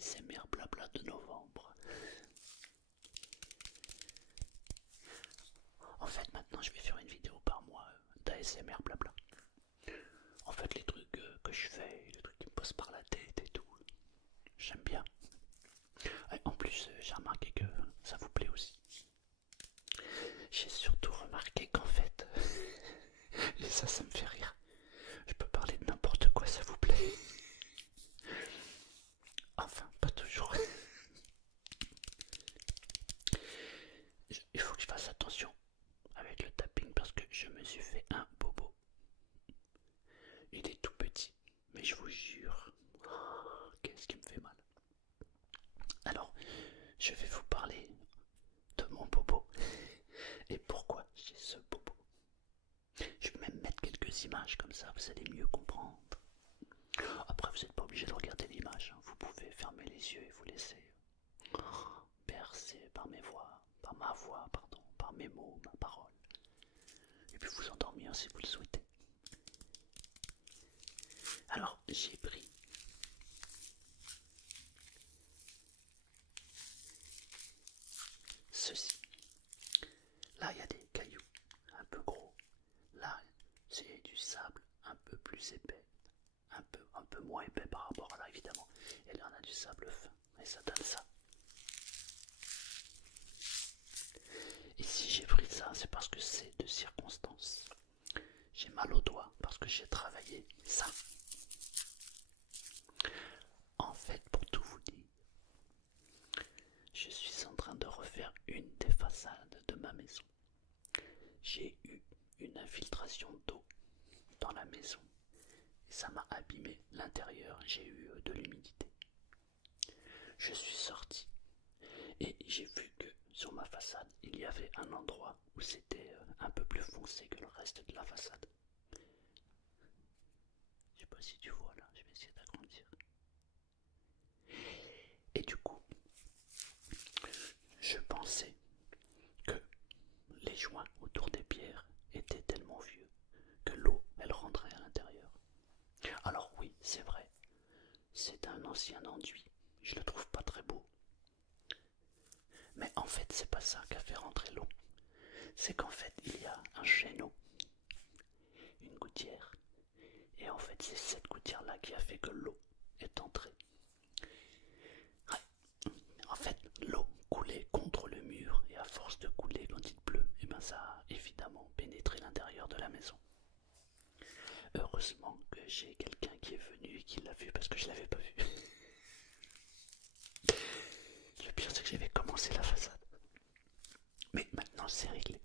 ASMR blabla de novembre. En fait, maintenant je vais faire une vidéo par mois d'ASMR blabla. En fait, les trucs que je fais, les trucs qui me passent par la tête et tout, j'aime bien. Et en plus, j'ai remarqué que ça vous plaît aussi. J'ai surtout remarqué qu'en fait, et ça me fait rire, je peux parler de n'importe quoi, ça vous plaît. Enfin, pas toujours. Il faut que je fasse attention avec le tapping parce que je me suis fait un bobo. Il est tout petit, mais je vous jure, oh, qu'est-ce qui me fait mal. Alors, je vais vous parler de mon bobo et pourquoi j'ai ce bobo. Je vais même mettre quelques images comme ça, vous allez mieux comprendre. Après, vous n'êtes pas obligé de regarder l'image, hein. Vous pouvez fermer les yeux et vous laisser bercer par mes voix, par ma voix, pardon, par mes mots, ma parole. Et puis vous endormir si vous le souhaitez. Alors, j'ai pris ceci. Là, il y a des cailloux un peu gros. Là, c'est du sable un peu plus épais. Un peu moins épais par rapport à là, évidemment. Et là, on a du sable fin. Et ça donne ça. Et si j'ai pris ça, c'est parce que c'est de circonstance. J'ai mal au doigt parce que j'ai travaillé ça. En fait, pour tout vous dire, je suis en train de refaire une des façades de ma maison. J'ai eu une infiltration d'eau dans la maison et ça m'a abîmé l'intérieur, j'ai eu de l'humidité. Je suis sorti et j'ai vu que sur ma façade il y avait un endroit où c'était un peu plus foncé que le reste de la façade. Je sais pas si tu vois là, je vais essayer d'agrandir. Et du coup, je pensais que les joints autour des pierres étaient tellement vieux que l'eau elle rentrait à l'intérieur. Alors oui, c'est vrai, c'est un ancien enduit, je le trouve pas très beau. Mais en fait, c'est pas ça qui a fait rentrer l'eau. C'est qu'en fait, il y a un chaîneau, une gouttière. Et en fait, c'est cette gouttière-là qui a fait que l'eau est entrée. Ouais. En fait, l'eau coulait contre le mur. Et à force de couler quand il pleut, et ben ça a évidemment pénétré l'intérieur de la maison. Heureusement que j'ai quelqu'un qui est venu et qui l'a vu parce que je l'avais pas vu. Le pire, c'est que j'avais commencé la façade. Mais maintenant, c'est réglé.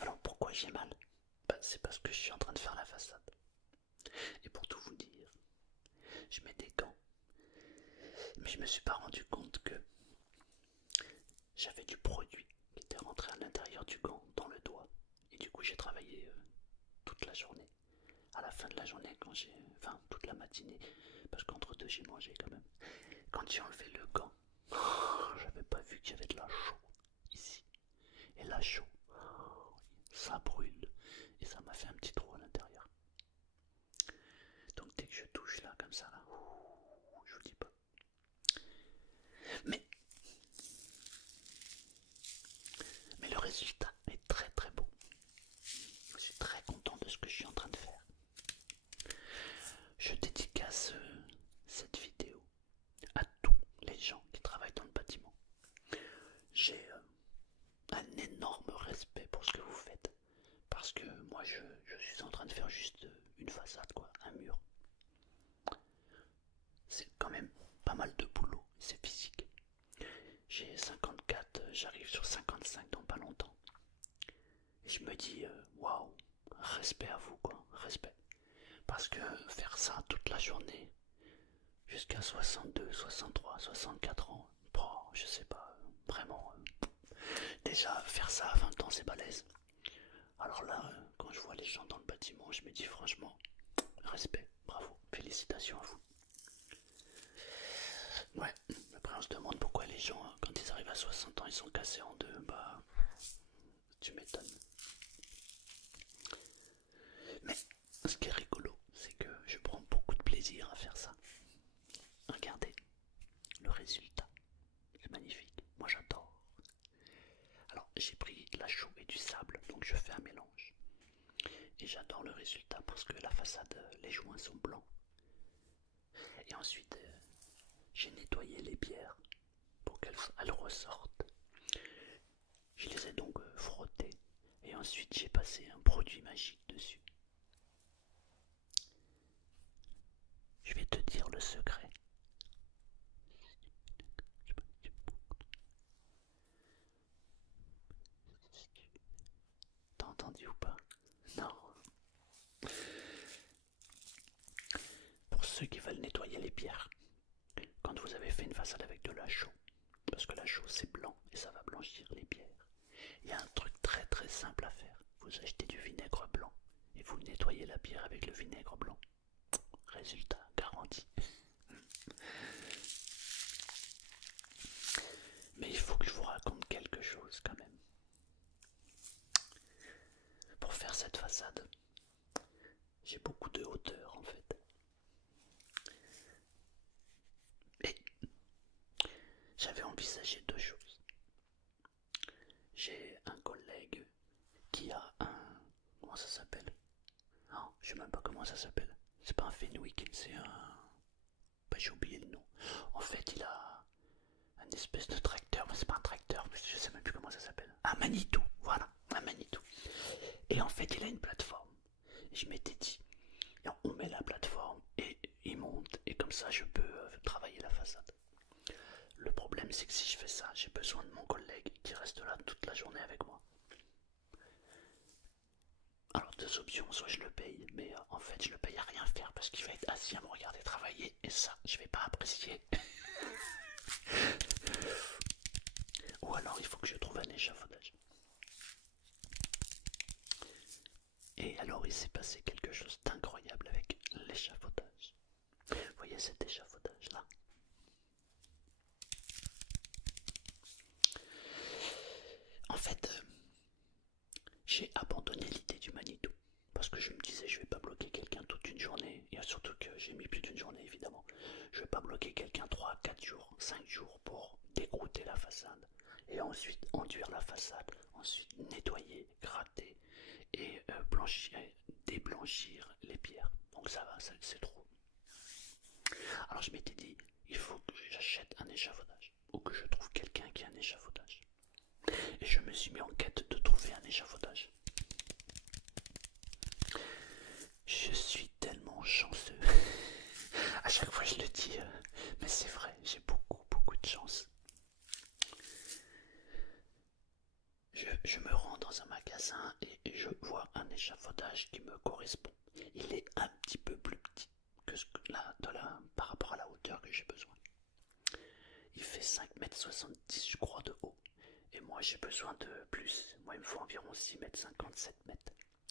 Alors pourquoi j'ai mal? C'est parce que je suis en train de faire la façade. Et pour tout vous dire, je mets des gants. Mais je me suis pas rendu compte que j'avais du produit qui était rentré à l'intérieur du gant dans le doigt. Et du coup j'ai travaillé toute la journée. À la fin de la journée, enfin toute la matinée, parce qu'entre deux j'ai mangé quand même. Quand j'ai enlevé le gant, j'avais pas vu qu'il y avait de la chaux ici. Et la chaux, ça brûle. Et ça m'a fait un petit trou à l'intérieur. Donc dès que je touche là, comme ça, là, je vous dis pas. Mais le résultat est très très beau. Je suis très content de ce que je suis en train de faire. Je dédicace cette vidéo à tous les gens qui travaillent dans le bâtiment. J'ai un énorme respect pour ce que vous faites. Parce que moi je suis en train de faire juste une façade, quoi, un mur. C'est quand même pas mal de boulot, c'est physique. J'ai 54, j'arrive sur 55 dans pas longtemps. Et je me dis, waouh, respect à vous, quoi, respect. Parce que faire ça toute la journée, jusqu'à 62, 63, 64 ans, je sais pas, vraiment. Déjà, faire ça à 20 ans, c'est balèze. Alors là, quand je vois les gens dans le bâtiment, je me dis franchement, respect, bravo, félicitations à vous. Ouais, après on se demande pourquoi les gens, quand ils arrivent à 60 ans, ils sont cassés en deux, bah, tu m'étonnes. Mais ce qui est rigolo, c'est que je prends beaucoup de plaisir à faire ça. Regardez, façade, les joints sont blancs. Et ensuite, j'ai nettoyé les pierres pour qu'elles ressortent. Je les ai donc frottées et ensuite j'ai passé un produit magique dessus. Je vais te dire le secret. T'as entendu ou pas? Non. Pour ceux qui veulent nettoyer les pierres, quand vous avez fait une façade avec de la chaux, parce que la chaux c'est blanc et ça va blanchir les pierres, il y a un truc très très simple à faire. Vous achetez du vinaigre blanc et vous nettoyez la pierre avec le vinaigre blanc. Résultat garanti. Mais il faut que je vous raconte quelque chose quand même. Pour faire cette façade, j'ai beaucoup de hauteur en fait. Et j'avais envisagé deux choses. J'ai un collègue qui a un... Comment ça s'appelle? Non, je sais même pas comment ça s'appelle. C'est pas un Fenwick, c'est un... Bah, j'ai oublié le nom. En fait, il a un espèce de tracteur, mais c'est pas un tracteur, mais je sais même plus comment ça s'appelle. Un Manitou, voilà, un Manitou. Et en fait, il a une plateforme. Et je m'étais dit, on met la plateforme et il monte, et comme ça, je peux travailler la façade. Le problème, c'est que si je fais ça, j'ai besoin de mon collègue qui reste là toute la journée avec moi. Alors, deux options, soit je le paye, mais en fait, je le paye à rien faire parce qu'il va être assis à me regarder travailler, et ça, je vais pas apprécier. Ou alors, il faut que je trouve un échafaudage. Et alors, il s'est passé quelque chose d'incroyable avec l'échafaudage. Vous voyez cet échafaudage-là? En fait, j'ai abandonné l'idée du Manitou. Parce que je me disais, je vais pas bloquer quelqu'un toute une journée. Et surtout que j'ai mis plus d'une journée, évidemment. Je vais pas bloquer quelqu'un 3, 4 jours, 5 jours pour décrouter la façade. Et ensuite enduire la façade. Ensuite nettoyer, gratter et blanchir, déblanchir les pierres. Donc ça va, c'est trop. Alors je m'étais dit, il faut que j'achète un échafaudage. Ou que je trouve quelqu'un qui a un échafaudage. Et je me suis mis en quête de trouver un échafaudage. Je suis tellement chanceux. À chaque fois je le dis, mais c'est vrai, j'ai beaucoup de chance. Je me rends dans un magasin et je vois un échafaudage qui me correspond. Il est un petit peu plus petit que par rapport à la hauteur que j'ai besoin. Il fait 5,70 m je crois de haut. Et moi j'ai besoin de plus. Moi il me faut environ 6,50 m, 7 m.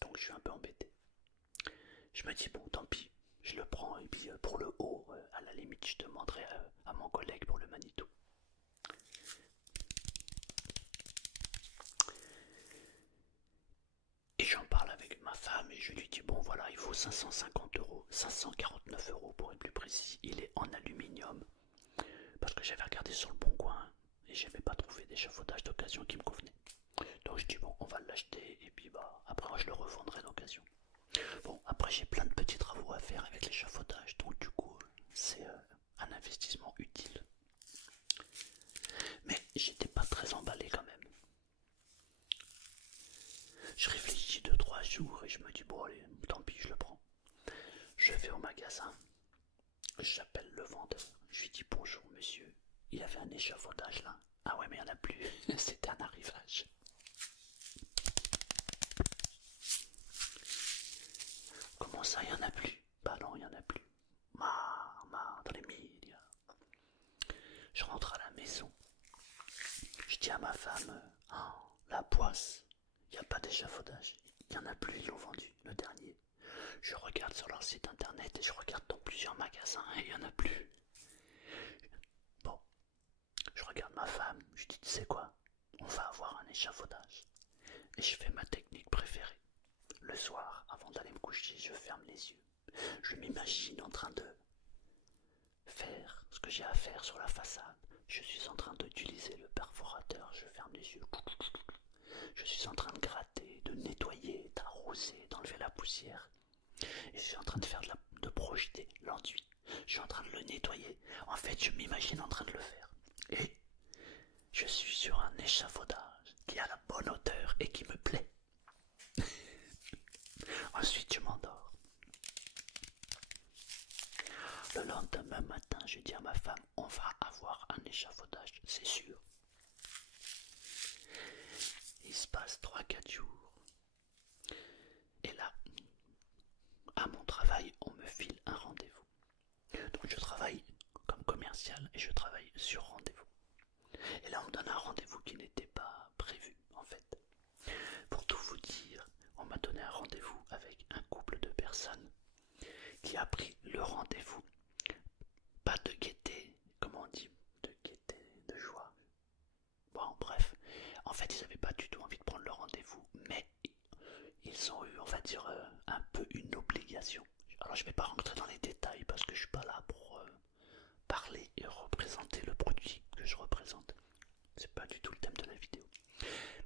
Donc je suis un peu embêté. Je me dis bon tant pis, je le prends et puis pour le haut, à la limite je demanderai à mon collègue pour le Manitou. Et j'en parle avec ma femme et je lui dis bon voilà il vaut 550 €, 549 € pour être plus précis. Il est en aluminium parce que j'avais regardé sur le bon coin et j'avais pas trouvé d'échafaudage d'occasion qui me convenait. Donc je dis bon on va l'acheter et puis bah après moi je le revendrai d'occasion. Bon après j'ai plein de petits travaux à faire avec l'échafaudage donc du coup c'est un investissement utile. Mais j'étais pas très emballé quand même. Je réfléchis 2-3 jours et je me dis bon allez tant pis je le prends. Je vais au magasin, j'appelle le vendeur, je lui dis bonjour monsieur, il y avait un échafaudage là. Ah ouais mais il n'y en a plus, c'était un arrivage. Comment ça il n'y en a plus? Bah non il n'y en a plus. Marre dans les médias. Je rentre à la maison, je dis à ma femme, oh, la poisse, il n'y a pas d'échafaudage, il n'y en a plus, ils l'ont vendu, le dernier. Je regarde sur leur site internet et je regarde dans plusieurs magasins et il n'y en a plus. Bon, je regarde ma femme, je dis tu sais quoi, on va avoir un échafaudage. Et je fais ma technique préférée. Le soir, avant d'aller me coucher, je ferme les yeux. Je m'imagine en train de faire ce que j'ai à faire sur la façade. Je suis en train d'utiliser le perforateur, je ferme les yeux. Je suis en train de gratter, de nettoyer, d'arroser, d'enlever la poussière. Et je suis en train de faire de projeter l'enduit. Je suis en train de le nettoyer. En fait, je m'imagine en train de le faire. Et je suis sur un échafaudage qui a la bonne hauteur et qui me plaît. Ensuite, je m'endors. Le lendemain matin, je dis à ma femme, on va avoir un échafaudage, c'est sûr. Il se passe 3-4 jours. Et là, à mon travail, on me file un rendez-vous. Donc je travaille comme commercial et je travaille sur rendez-vous. Et là, on me donne un rendez-vous qui n'était pas prévu, en fait. Pour tout vous dire, on m'a donné un rendez-vous avec un couple de personnes qui a pris le rendez-vous. Pas de gaieté, comment on dit, de gaieté, de joie. Bon, bref, en fait, ils n'avaient pas du tout envie de prendre le rendez-vous, mais ils ont eu, on va dire, un peu une obligation. Alors, je ne vais pas rentrer dans les détails parce que je suis pas là pour parler et représenter le produit que je représente. C'est pas du tout le thème de la vidéo.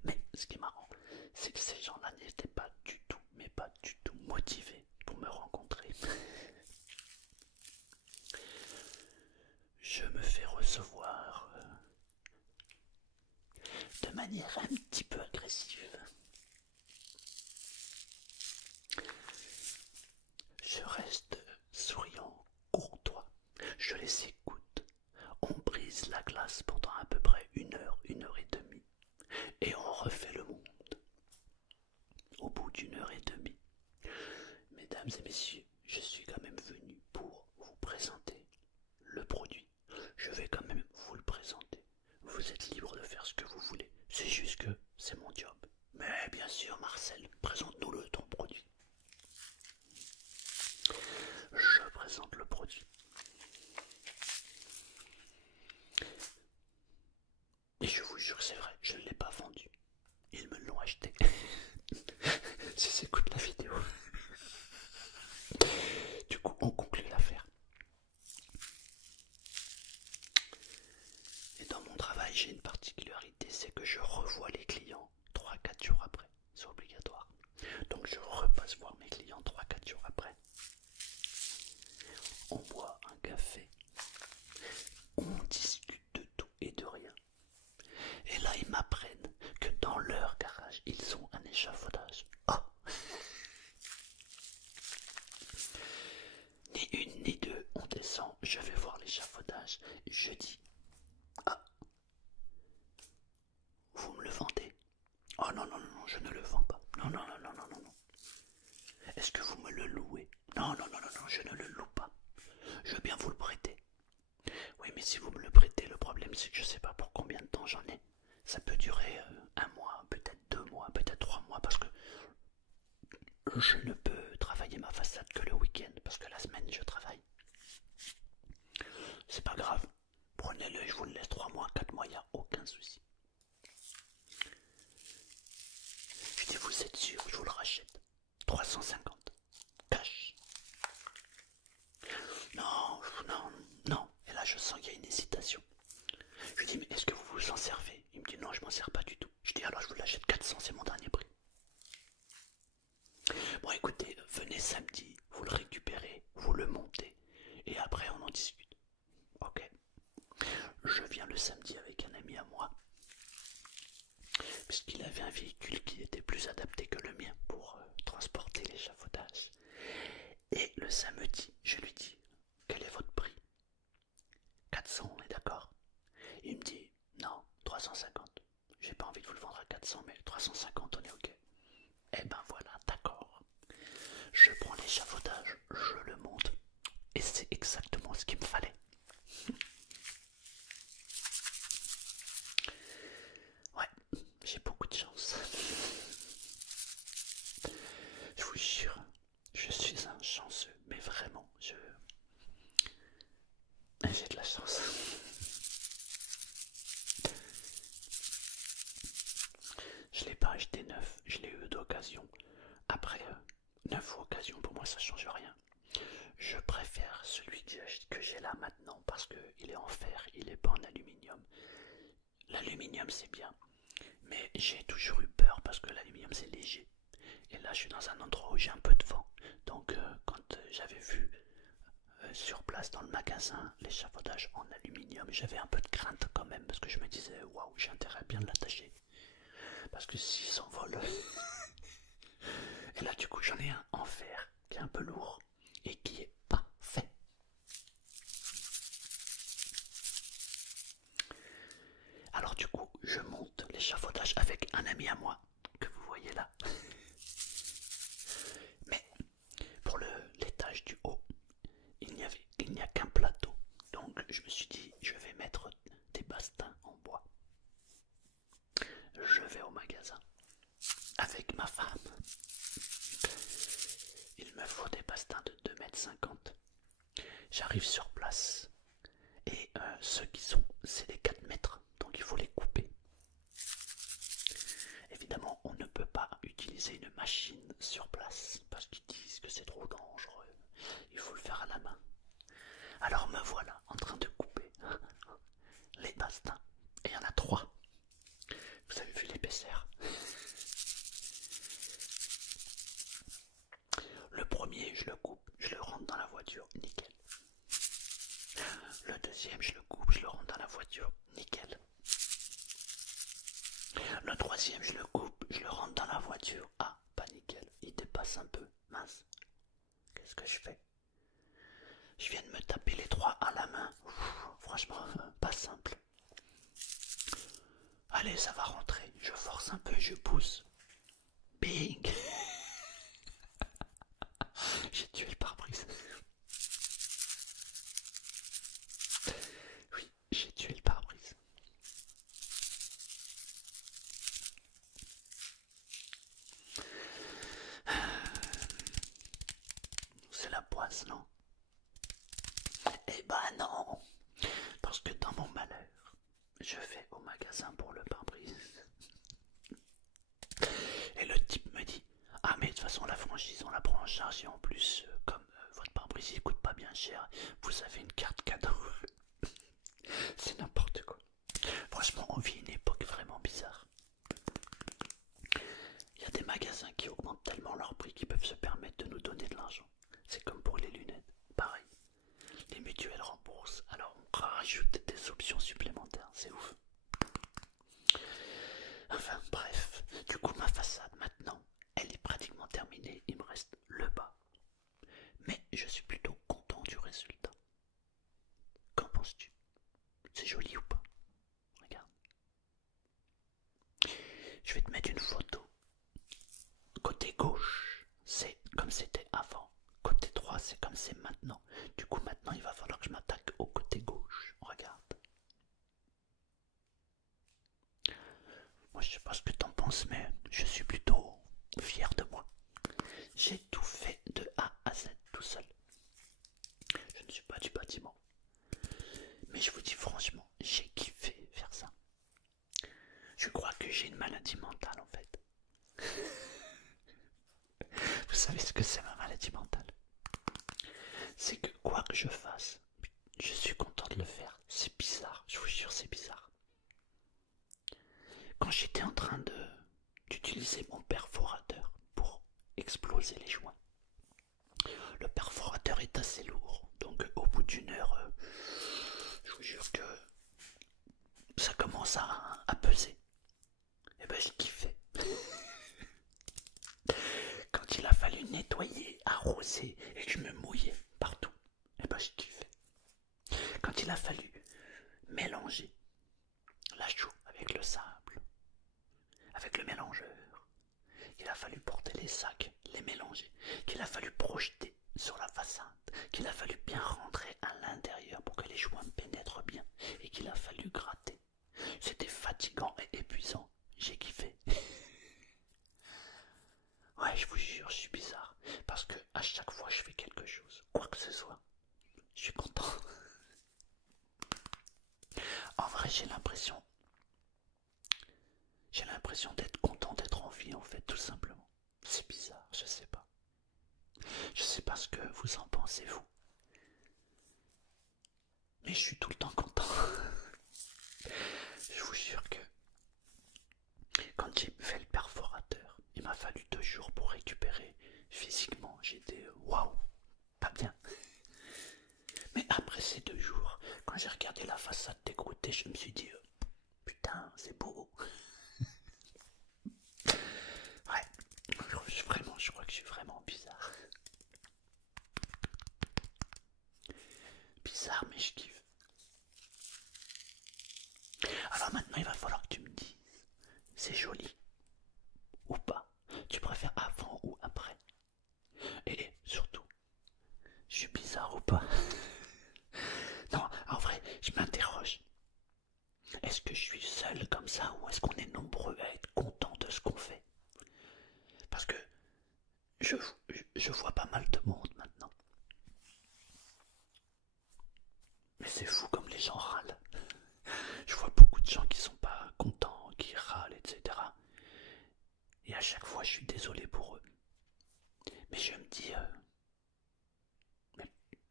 Mais ce qui est marrant, c'est que ces gens-là n'étaient pas du tout, mais pas du tout motivés pour me rencontrer. Je me fais recevoir de manière un petit peu agressive. Je reste souriant, courtois, je les écoute. On brise la glace pendant à peu près 1 heure et demie. Et on refait le monde. Au bout d'1 heure et demie, mesdames et messieurs, je suis quand même venu pour vous présenter le produit. Je vais quand même vous le présenter. Vous êtes libre de faire ce que vous voulez. C'est juste que c'est mon job. Mais bien sûr, Marcel, présente-nous ton produit. Je présente le produit. Et je vous jure, c'est vrai, je ne l'ai pas vendu. Ils me l'ont acheté. Si écoute la vidéo. Du coup, on conclut l'affaire. Et dans mon travail, j'ai une particularité, c'est que je revois les clients 3-4 jours après. C'est obligatoire. Donc je repasse voir mes clients 3-4 jours après. On boit un café. On discute de tout et de rien. Et là, ils m'apprennent que dans leur garage, ils ont un échafaudage. Oh! Ni une ni deux, on descend, je vais voir l'échafaudage. Je dis, ah, vous me le vendez? Oh non, non, non, non, je ne le vends pas. Non, non, non, non, non, non, non. Est-ce que vous me le louez? Non, non, non, non, non, je ne le loue pas. Je veux bien vous le prêter. Oui, mais si vous me le prêtez, le problème c'est que je ne sais pas pour combien de temps j'en ai. Ça peut durer 1 mois, peut-être 2 mois, peut-être 3 mois, parce que je ne peux travailler ma façade que le week-end, parce que la semaine je travaille. C'est pas grave. Prenez-le, je vous le laisse 3 mois, 4 mois, il n'y a aucun souci. Je dis, vous êtes sûr, je vous le rachète. 350. Cash. Non, non, non. Et là, je sens qu'il y a une hésitation. Je lui dis, mais est-ce que vous vous en servez? Il me dit, non, je m'en sers pas du tout. Je dis, alors je vous l'achète 400, c'est mon dernier prix. Bon, écoutez, venez samedi, vous le récupérez, vous le montez, et après on en discute. Ok. Je viens le samedi avec un ami à moi, puisqu'il avait un véhicule qui était plus adapté que le mien pour transporter l'échafaudage. Et le samedi, je lui dis, quel est votre prix? 400, on est d'accord? Il me dit, non, 350. J'ai pas envie de vous le vendre à 400, mais 350, on est ok. Eh ben voilà, d'accord. Je prends l'échafaudage, je le monte, et c'est exactement ce qu'il me fallait. Ouais, j'ai beaucoup de chance. Je vous jure, je suis un chanceux, mais vraiment, j'ai de la chance. Je l'ai pas acheté neuf, je l'ai eu d'occasion. Après, neuf ou occasion, pour moi ça change rien. Je préfère celui que j'ai là maintenant parce qu'il est en fer, il n'est pas en aluminium. L'aluminium c'est bien, mais j'ai toujours eu peur parce que l'aluminium c'est léger. Et là, je suis dans un endroit où j'ai un peu de vent. Donc, quand j'avais vu sur place dans le magasin l'échafaudage en aluminium, j'avais un peu de crainte quand même parce que je me disais waouh, j'ai intérêt à bien l'attacher parce que s'il s'envole. Et là, du coup, j'en ai un en fer qui est un peu lourd et qui est parfait. Alors du coup, je monte l'échafaudage avec un ami à moi que vous voyez là. Mais pour l'étage du haut, il n'y a qu'un plateau. Donc je me suis dit, je vais mettre des bastings en bois. Je vais au magasin avec ma femme. Il me faut des bastings de 2,50 m. J'arrive sur place et ceux qui sont, c'est les 4 mètres, donc il faut les couper. Évidemment, on ne peut pas utiliser une machine sur place parce qu'ils disent que c'est trop dangereux. Il faut le faire à la main. Alors me voilà en train de couper les bastings. Et il y en a 3. Vous avez vu l'épaisseur. Le premier, je le coupe, je le rentre dans la voiture, nickel. Le deuxième, je le coupe, je le rentre dans la voiture, nickel. Le troisième, je le coupe, je le rentre dans la voiture. Ah, pas nickel, il dépasse un peu, mince. Qu'est-ce que je fais? Je viens de me taper les 3 à la main. Franchement, pas simple. Allez, ça va rentrer. Je force un peu, je pousse. Bing. J'ai tué le pare-brise. Oui, j'ai tué le pare-brise. C'est la poisse, non? Eh ben non. Parce que dans mon malheur, je vais au magasin pour le pare-brise. Et le type me dit, ah mais de toute façon la franchise on la prend en charge et en plus comme votre pare-brise il coûte pas bien cher, vous avez une carte cadeau. C'est n'importe quoi. Franchement on vit une époque vraiment bizarre. Il y a des magasins qui augmentent tellement leur prix qu'ils peuvent se permettre de nous donner de l'argent. C'est comme pour les lunettes, pareil. Les mutuelles remboursent, alors on rajoute des options supplémentaires, c'est ouf. Enfin bref, du coup ma façade maintenant, elle est pratiquement terminée, il me reste le bas. Mais je suis plutôt content du résultat. Qu'en penses-tu? C'est joli ou pas? Regarde. Je vais te mettre une photo. Côté gauche, c'est comme c'était avant. Côté droit, c'est comme c'est maintenant. Du coup maintenant il va falloir que je m'attaque au côté gauche. Regarde. Moi je sais pas ce que t'en penses, mais je suis plutôt fier de moi. J'ai tout fait de A à Z tout seul. Je ne suis pas du bâtiment. Mais je vous dis franchement, j'ai kiffé faire ça. Je crois que j'ai une maladie mentale en fait. Vous savez ce que c'est ma maladie mentale? C'est que quoi que je fasse, je suis content de le faire. C'est bizarre, je vous jure c'est bizarre. Quand j'étais en train d'utiliser mon perforateur pour exploser les joints, le perforateur est assez lourd, donc au bout d'une heure, je vous jure que ça commence à peser. Et ben je kiffais. Quand il a fallu nettoyer, arroser et que je me mouillais partout, et ben je kiffais. Quand il a fallu mélanger la chaux avec le sable, avec le mélangeur, il a fallu porter les sacs, les mélanger, qu'il a fallu projeter sur la façade, qu'il a fallu bien rentrer à l'intérieur pour que les joints pénètrent bien et qu'il a fallu gratter. C'était fatigant et épuisant. J'ai kiffé. Ouais, je vous jure, je suis bizarre. Parce que à chaque fois je fais quelque chose, quoi que ce soit, je suis content. En vrai, j'ai l'impression d'être content d'être en vie, en fait, tout simplement. C'est bizarre, je sais pas. Je sais pas ce que vous en pensez, vous. Mais je suis tout le temps content. Je vous jure que quand j'ai fait le perforateur, il m'a fallu 2 jours regardé la façade dégoûtée, je me suis dit, putain, c'est beau. Ouais, je crois que je suis vraiment bizarre. Bizarre, mais je kiffe. Alors maintenant, il va falloir que tu me dises, c'est joli ou pas? Tu préfères avant ou après? Et surtout, je suis bizarre ou pas? Non, en vrai, je m'interroge. Est-ce que je suis seul comme ça ou est-ce qu'on est nombreux à être contents de ce qu'on fait? Parce que je, je vois pas mal de monde maintenant. Mais c'est fou comme les gens râlent. Je vois beaucoup de gens qui sont pas contents, qui râlent, etc. Et à chaque fois, je suis désolé pour eux. Mais je me dis, mais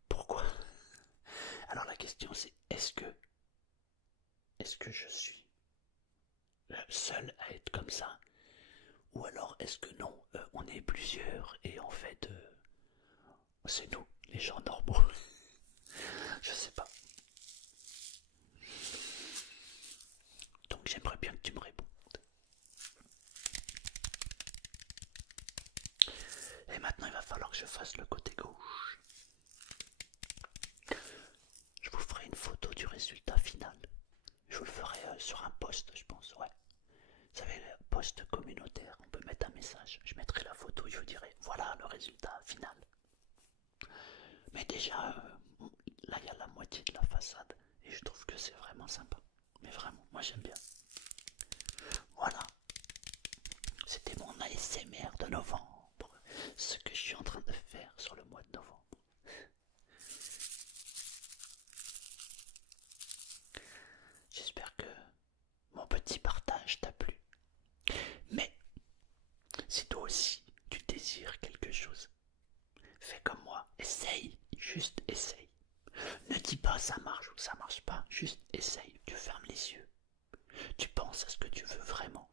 pourquoi? Alors la question c'est, est-ce que je suis seul à être comme ça? Ou alors est-ce que non, on est plusieurs et en fait, c'est nous, les gens normaux. Je sais pas. Donc j'aimerais bien que tu me répondes. Et maintenant il va falloir que je fasse le côté gauche. Je vous ferai une photo du résultat final. Je vous le ferai sur un post, je pense, ouais. Vous savez, le post communautaire, on peut mettre un message. Je mettrai la photo et je vous dirai, voilà le résultat final. Mais déjà, là il y a la moitié de la façade et je trouve que c'est vraiment sympa. Mais vraiment, moi j'aime bien. Voilà, c'était mon ASMR de novembre. Ce que je suis en train de faire sur le mois de novembre. J'espère que mon petit partage t'a plu. Mais si toi aussi tu désires quelque chose, fais comme moi, essaye, juste essaye. Ne dis pas ça marche ou ça marche pas, juste essaye, tu fermes les yeux. Tu penses à ce que tu veux vraiment.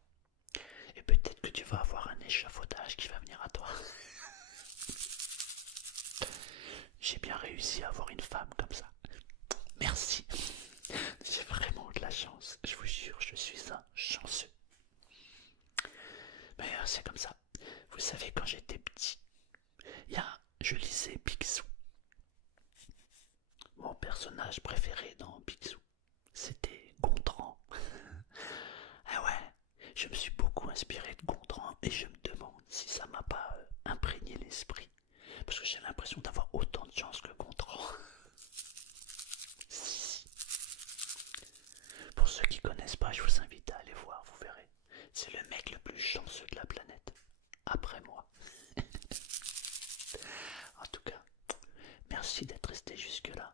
Et peut-être que tu vas avoir un échafaudage qui va venir à toi. J'ai bien réussi à avoir une femme comme ça. Merci. J'ai vraiment de la chance. Je vous jure, je suis un chanceux. Mais c'est comme ça. Vous savez, quand j'étais petit, je lisais Picsou. Mon personnage préféré dans Picsou, c'était Gontran. Ah ouais, je me suis beaucoup inspiré de Gontran et je me demande si ça m'a pas imprégné l'esprit. Parce que j'ai l'impression d'avoir autant de chance que Gontran. Si. Pour ceux qui connaissent pas, je vous invite à aller voir, vous verrez. C'est le mec le plus chanceux de la planète. Après moi. En tout cas, merci d'être resté jusque là.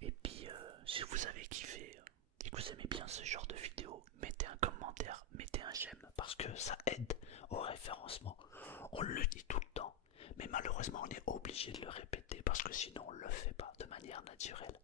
Et puis, si vous avez kiffé et que vous aimez bien ce genre de vidéo, mettez un commentaire, mettez un j'aime, parce que ça aide au référencement. On le dit tout le temps, mais malheureusement on est obligé de le répéter, parce que sinon on ne le fait pas de manière naturelle.